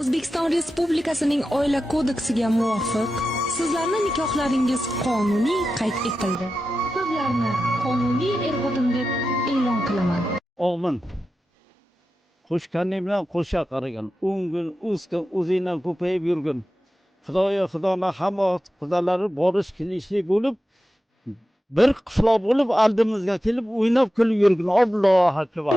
O'zbekiston Respublikasining Oila kodeksiga muvofiq sizlarning nikohlaringiz qonuniy qayd etildi. Sizlarni qonuniy er-xotin deb e'lon qilaman. Omin. Qo'shganim bilan qo'sha qaragan. 10 kun, o'sgan, o'zingdan ko'payib yurgin. Xudolar hamma qudalari borish kelishli bo'lib, bir qishloq bo'lib, aldimizga kelib o'ynab kulib yurgin. Allohu akbar.